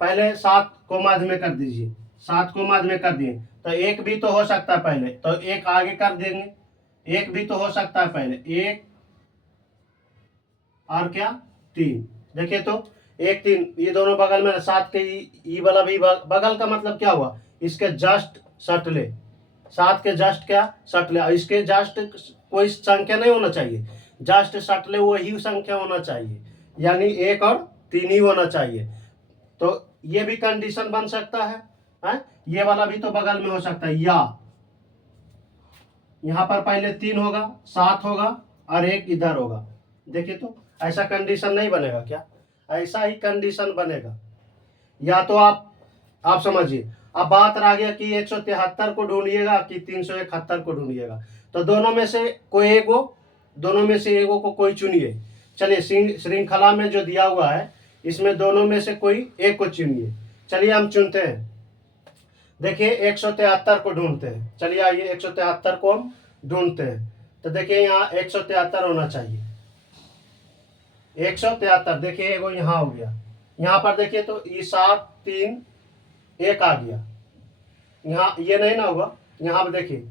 पहले 7 को मध्य में कर दीजिए, 7 को मध्य में कर दिए तो 1 भी तो हो सकता है पहले, तो 1 आगे कर देंगे, 1 भी तो हो सकता है पहले, 1 और क्या 3। देखिए तो 1 3 ये दोनों बगल में, 7 के ये वाला भी बगल का मतलब क्या हुआ? इसके जस्ट सटले, 7 के जस्ट क्या सटले, इसके जस्ट कोई संख्या नहीं होना चाहिए, जस्ट सटले वही संख्या होना चाहिए, यानी 1 और 3 ही होना चाहिए। तो ये भी कंडीशन बन सकता है, ये वाला भी तो बगल में हो सकता है, या यहाँ पर पहले 3 होगा, 7 होगा और 1 इधर होगा। देखिए तो ऐसा कंडीशन नहीं बनेगा क्या? ऐसा ही कंडीशन बनेगा। या तो आप समझिए, अब बात रह गया कि 173 को ढूंढिएगा कि 371 को ढूंढिएगा, तो दोनों में से कोई एगो को कोई चुनिए। चलिए श्रृंखला में जो दिया हुआ है इसमें दोनों में से कोई एक को चुनिए। चलिए हम चुनते हैं, देखिए 173 को ढूंढते हैं। चलिए आइए 173 को हम ढूंढते हैं। तो देखिए यहाँ 173 होना चाहिए, 173। देखिए एगो यहाँ हो गया, यहाँ पर देखिए तो ये 7 3 1 आ गया, यहाँ ये नहीं ना हुआ। यहाँ पर देखिए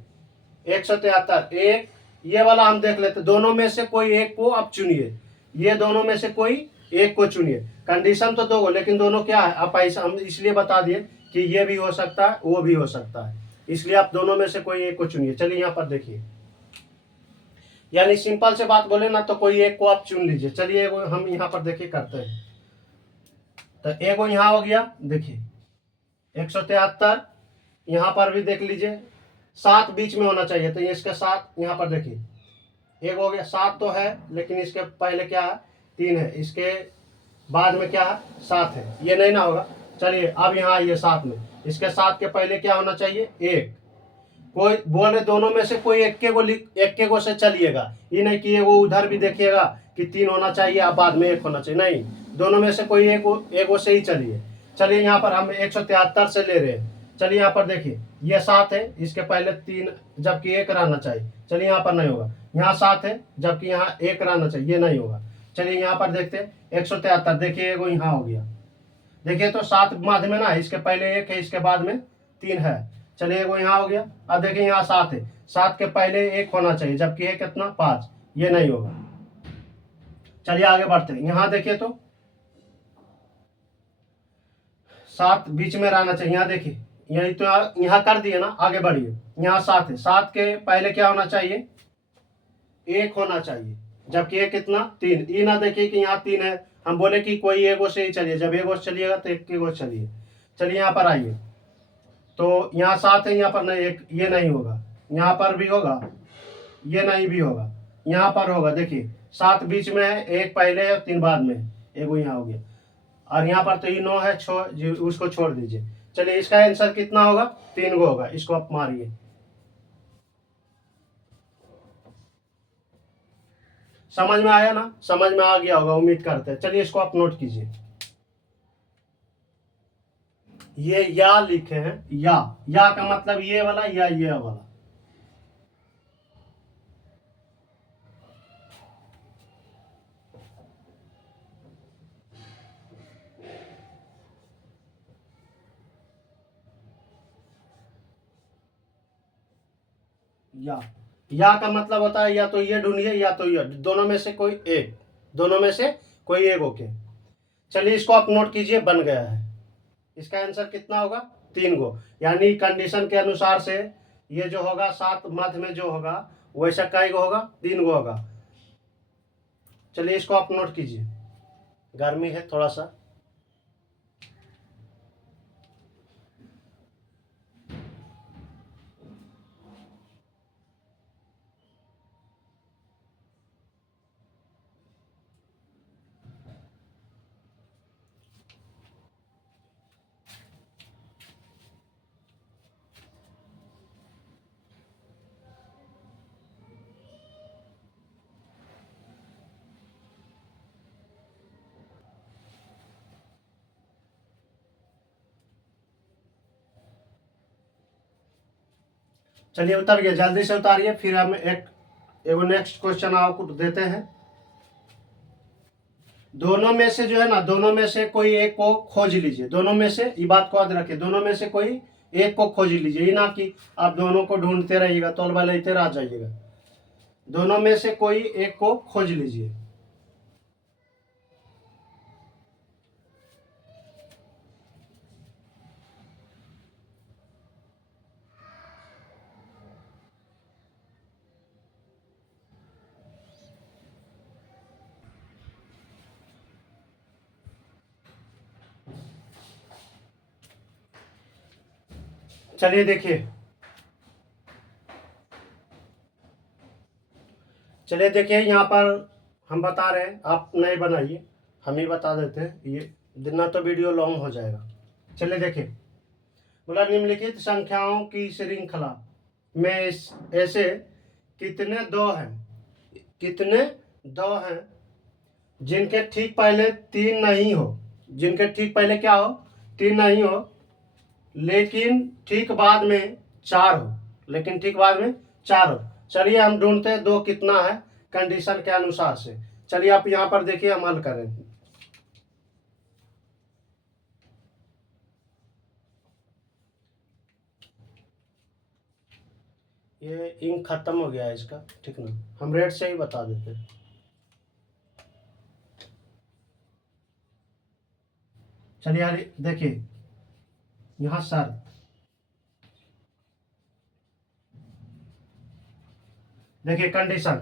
173 1, ये वाला हम देख लेते, दोनों में से कोई एक को आप चुनिए, ये दोनों में से कोई एक को चुनिए। कंडीशन तो दो, लेकिन दोनों क्या है आप ऐसा हम इसलिए बता दिए कि ये भी हो सकता है वो भी हो सकता है, इसलिए आप दोनों में से कोई एक को चुनिए। चलिए यहाँ पर देखिए, यानी सिंपल से बात बोले ना तो कोई एक को आप चुन लीजिए। चलिए एगो हम यहाँ पर देखिए करते हैं, तो एगो यहाँ हो गया, देखिए 173, यहाँ पर भी देख लीजिए 7 बीच में होना चाहिए, तो ये इसके 7 यहाँ पर देखिए एक हो गया, 7 तो है लेकिन इसके पहले क्या है 3 है, इसके बाद में क्या है 7 है, ये नहीं ना होगा। चलिए अब यहाँ आइए 7 में, इसके 7 के पहले क्या होना चाहिए, 1। कोई बोल रहे दोनों में से कोई एक के गो से चलिएगा, ये नहीं कि वो उधर भी देखिएगा कि 3 होना चाहिए अब बाद में 1 होना चाहिए, नहीं, दोनों में से कोई एक से ही चलिए। चलिए यहाँ पर हम 173 से ले रहे हैं। चलिए यहाँ पर देखिए ये 7 है, इसके पहले 3 जबकि 1 रहना चाहिए। चलिए यहाँ पर नहीं होगा, यहाँ 7 है जबकि यहाँ 1 रहना चाहिए, ये नहीं होगा। चलिए यहाँ पर देखते हैं 173, देखिए एगो यहाँ हो गया, देखिए तो 7 मध्य में ना, इसके पहले 1 है, इसके बाद में 3 है। चलिए एगो यहाँ हो गया। अब देखिए यहाँ 7 है, 7 के पहले 1 होना चाहिए जबकि है कितना, 5, ये नहीं होगा। चलिए आगे बढ़ते हैं। यहाँ देखिए तो 7 बीच में रहना चाहिए, यहाँ देखिए यही तो यहाँ कर दिए ना, आगे बढ़िए। यहाँ 7 है, 7 के पहले क्या होना चाहिए, 1 होना चाहिए जबकि ये कितना, 3। ये ना देखिए कि यहाँ 3 है, हम बोले कि कोई एगो से ही चलिए, जब एगो से चलिएगा तो एक के गो चलिए। चलिए यहाँ पर आइए तो यहाँ 7 है, यहाँ पर नहीं, एक ये नहीं होगा, यहाँ पर भी होगा, ये नहीं भी होगा, यहाँ पर होगा। देखिए 7 बीच में है, 1 पहले है 3 बाद में, एगो यहाँ हो गया। और यहाँ पर तो ये 9 है, उसको छोड़ दीजिए। चलिए इसका आंसर कितना होगा, 3 गो होगा। इसको आप मारिए, समझ में आया ना, समझ में आ गया होगा उम्मीद करते हैं। चलिए इसको आप नोट कीजिए, ये या लिखे हैं, या का मतलब ये वाला या ये वाला। या का मतलब होता है या तो ये ढूंढिए या तो ये, दोनों में से कोई एक, दोनों में से कोई एक ओके। चलिए इसको आप नोट कीजिए, बन गया है। इसका आंसर कितना होगा, 3 गो। यानी कंडीशन के अनुसार से ये जो होगा 7 मध्य में जो होगा वैसा कई गो होगा, 3 गो होगा। चलिए इसको आप नोट कीजिए, गर्मी है थोड़ा सा। चलिए उतर गया, जल्दी से उतारिए, फिर हम एगो नेक्स्ट क्वेश्चन आपको देते हैं। दोनों में से जो है ना, दोनों में से कोई एक को खोज लीजिए, दोनों में से, ये बात को याद रखिए, दोनों में से कोई एक को खोज लीजिए, ये ना कि आप दोनों को ढूंढते रहिएगा, तोलबा लेते रह जाइएगा। दोनों में से कोई एक को खोज लीजिए। चलिए देखिए, चलिए देखिए यहाँ पर हम बता रहे हैं, आप नहीं बनाइए, हम ही बता देते हैं, ये ना तो वीडियो लॉन्ग हो जाएगा। चलिए देखिए, बोला निम्नलिखित संख्याओं की श्रृंखला में ऐसे कितने दो हैं, कितने दो हैं जिनके ठीक पहले 3 नहीं हो, जिनके ठीक पहले क्या हो, 3 नहीं हो, लेकिन ठीक बाद में 4 हो, लेकिन ठीक बाद में 4 हो। चलिए हम ढूंढते हैं दो कितना है कंडीशन के अनुसार से। चलिए आप यहाँ पर देखिए, हम हल करें। ये इंक खत्म हो गया है इसका, ठीक ना, हम रेड से ही बता देते हैं। चलिए यार देखिए यहाँ सर, देखिए कंडीशन,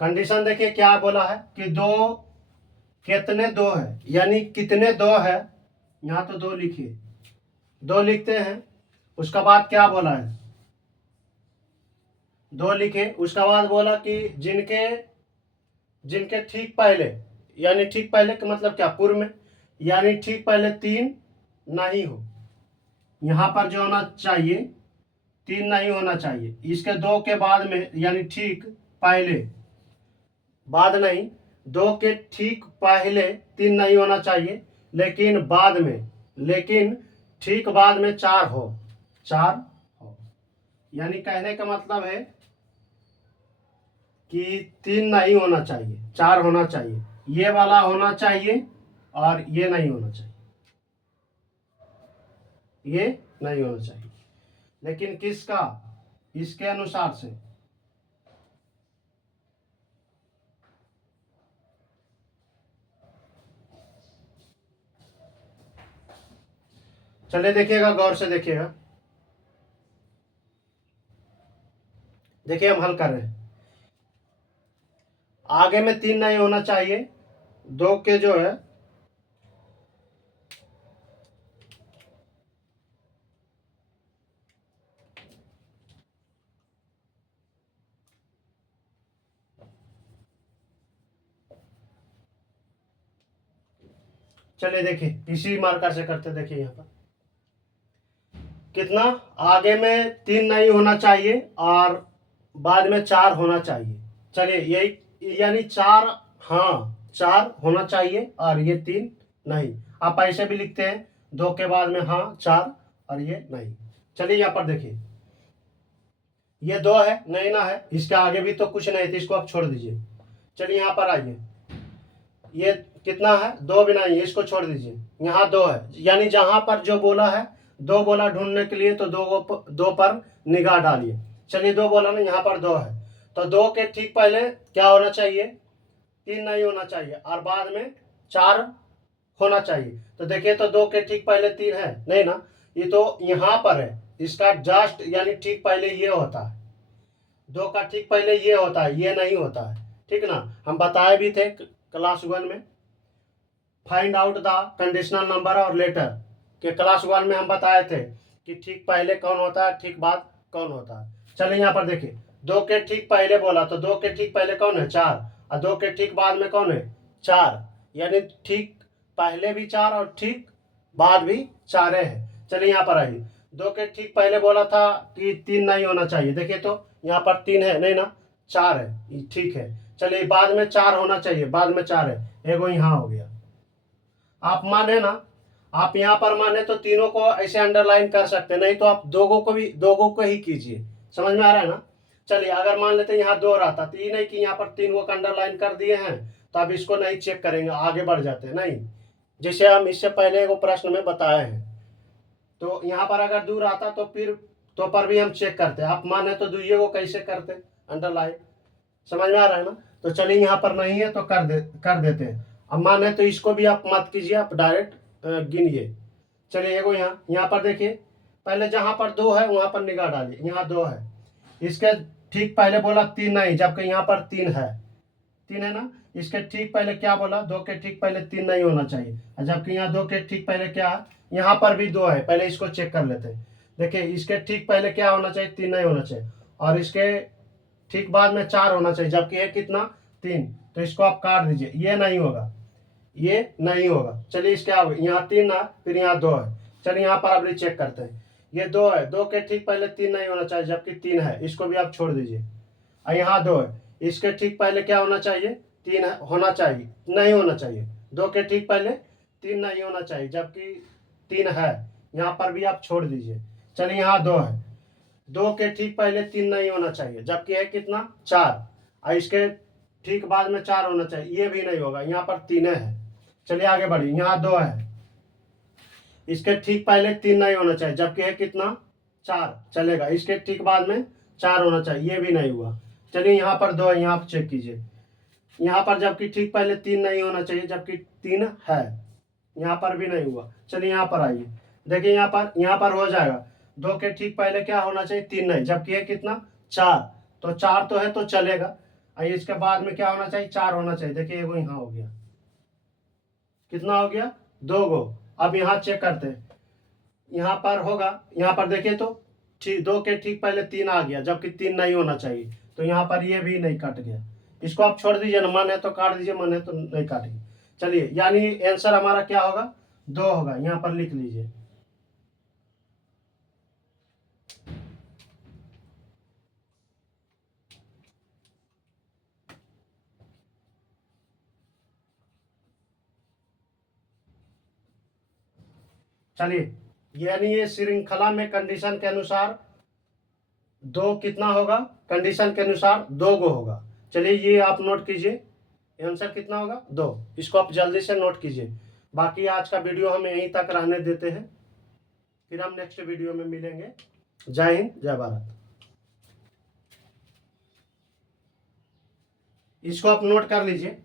कंडीशन देखिए क्या बोला है कि दो, कितने दो है, यानी कितने दो है, यहाँ तो 2 लिखिए, 2 लिखते हैं। उसका बाद क्या बोला है, 2 लिखे, उसका बाद बोला कि जिनके जिनके ठीक पहले, यानी ठीक पहले का मतलब क्या, पूर्व में, यानी ठीक पहले 3 नहीं हो, यहाँ पर जो होना चाहिए 3 नहीं होना चाहिए, इसके 2 के बाद में यानी ठीक पहले, बाद नहीं, 2 के ठीक पहले 3 नहीं होना चाहिए, लेकिन बाद में, लेकिन ठीक बाद में 4 हो, 4 हो। यानी कहने का मतलब है कि 3 नहीं होना चाहिए, 4 होना चाहिए, ये वाला होना चाहिए और ये नहीं होना चाहिए, ये नहीं होना चाहिए, लेकिन किसका, इसके अनुसार से। चलिए देखिएगा, गौर से देखिएगा, देखिए हम हल कर रहे हैं। आगे में 3 नहीं होना चाहिए, 2 के जो है चलिए देखिए इसी मार्कर से करते, देखिए यहाँ पर कितना, आगे में 3 नहीं होना चाहिए और बाद में 4 होना चाहिए। चलिए यही यानी 4, हाँ 4 होना चाहिए और ये 3 नहीं। आप ऐसे भी लिखते हैं, 2 के बाद में हाँ 4 और ये नहीं। चलिए यहाँ पर देखिए, ये 2 है, नहीं ना है, इसके आगे भी तो कुछ नहीं, तो इसको आप छोड़ दीजिए। चलिए यहाँ पर आइए, ये कितना है, 2 भी नहीं है, इसको छोड़ दीजिए। यहाँ 2 है, यानी जहां पर जो बोला है 2 बोला ढूंढने के लिए, तो 2 पर निगाह डालिए। चलिए 2 बोला ना, यहाँ पर 2 है, तो 2 के ठीक पहले क्या होना चाहिए, 3 नहीं होना चाहिए और बाद में 4 होना चाहिए। तो देखिए, तो 2 के ठीक पहले 3 है नहीं ना, ये तो यहाँ पर है, इसका जस्ट यानी ठीक पहले ये होता है, 2 का ठीक पहले ये होता है, ये नहीं होता है, ठीक ना। हम बताए भी थे क्लास 1 में, find out the conditional number और लेटर के क्लास 1 में हम बताए थे कि ठीक पहले कौन होता है, ठीक बाद कौन होता है। चलिए यहाँ पर देखिए, 2 के ठीक पहले बोला, तो 2 के ठीक पहले कौन है, 4, और 2 के ठीक बाद में कौन है, 4, यानी ठीक पहले भी 4 और ठीक बाद भी 4 है। चलिए यहाँ पर आइए, 2 के ठीक पहले बोला था कि 3 नहीं होना चाहिए, देखिए तो यहाँ पर 3 है नहीं ना, 4 है, ठीक है। चलिए बाद में 4 होना चाहिए, बाद में 4 है, एगो यहाँ हो गया। आप माने ना, आप यहाँ पर माने तो तीनों को ऐसे अंडरलाइन कर सकते, नहीं तो आप दोगो को ही कीजिए। समझ में आ रहा है ना। चलिए अगर मान लेते यहाँ 2 रहता, तो ये नहीं कि यहाँ पर 3 को अंडरलाइन कर दिए हैं तो अब इसको नहीं चेक करेंगे, आगे बढ़ जाते हैं, नहीं। जैसे हम इससे पहले वो प्रश्न में बताए हैं, तो यहाँ पर अगर 2 आता तो फिर तो पर भी हम चेक करते, आप माने तो दुइये को कैसे करते अंडरलाइन। समझ में आ रहा है ना। तो चलिए यहाँ पर नहीं है तो कर देते हैं। अब माने तो इसको भी आप मत कीजिए, आप डायरेक्ट गिनिए। चलिए एगो यहाँ पर देखिए, पहले जहाँ पर 2 है वहां पर निगाह डालिए, यहाँ 2 है, इसके ठीक पहले बोला 3 नहीं, जबकि यहाँ पर 3 है, 3 है ना। इसके ठीक पहले क्या बोला, 2 के ठीक पहले 3 नहीं होना चाहिए, जबकि यहाँ 2 के ठीक पहले क्या है, यहाँ पर भी 2 है, पहले इसको चेक कर लेते हैं। देखिए इसके ठीक पहले क्या होना चाहिए, 3 नहीं होना चाहिए, और इसके ठीक बाद में 4 होना चाहिए, जबकि ये कितना, 3, तो इसको आप काट दीजिए, ये नहीं होगा, ये नहीं होगा। चलिए इसके आगे यहाँ 3 ना, फिर यहाँ 2 है। चलिए यहाँ पर आप चेक करते हैं, ये 2 है, 2 के ठीक पहले 3 नहीं होना चाहिए, जबकि 3 है, इसको भी आप छोड़ दीजिए। और यहाँ 2 है, इसके ठीक पहले क्या होना चाहिए, 3 होना चाहिए, नहीं होना चाहिए, 2 के ठीक पहले 3 नहीं होना चाहिए, जबकि 3 है, यहाँ पर भी आप छोड़ दीजिए। चलिए यहाँ 2 है, 2 के ठीक पहले 3 नहीं होना चाहिए, जबकि है कितना, 4, और इसके ठीक बाद में 4 होना चाहिए, ये भी नहीं होगा, यहाँ पर 3 है। चलिए आगे बढ़िए, यहाँ 2 है, इसके ठीक पहले 3 नहीं होना चाहिए, जबकि है कितना, 4 चलेगा, इसके ठीक बाद में 4 होना चाहिए, ये भी नहीं हुआ। चलिए यहाँ पर 2 है, यहाँ पर चेक कीजिए, यहाँ पर जबकि ठीक पहले 3 नहीं होना चाहिए, जबकि 3 है, यहाँ पर भी नहीं हुआ। चलिए यहाँ पर आइए, देखिए यहाँ पर हो जाएगा, 2 के ठीक पहले क्या होना चाहिए, 3 नहीं, जबकि है कितना, 4, तो 4 तो है तो चलेगा, और इसके बाद में क्या होना चाहिए, 4 होना चाहिए। देखिए वो यहाँ हो गया, कितना हो गया, 2 गो। अब यहाँ चेक करते हैं, यहाँ पर होगा, यहाँ पर देखिए तो ठीक, 2 के ठीक पहले 3 आ गया, जबकि 3 नहीं होना चाहिए, तो यहाँ पर ये भी नहीं कट गया, इसको आप छोड़ दीजिए ना, मन है तो काट दीजिए, मन है तो नहीं काटिए। चलिए यानी आंसर हमारा क्या होगा, 2 होगा, यहाँ पर लिख लीजिए। चलिए, यानी ये श्रृंखला में कंडीशन के अनुसार दो कितना होगा, कंडीशन के अनुसार 2 गो होगा। चलिए ये आप नोट कीजिए, आंसर कितना होगा 2। इसको आप जल्दी से नोट कीजिए। बाकी आज का वीडियो हम यहीं तक रहने देते हैं, फिर हम नेक्स्ट वीडियो में मिलेंगे। जय हिंद, जय भारत। इसको आप नोट कर लीजिए।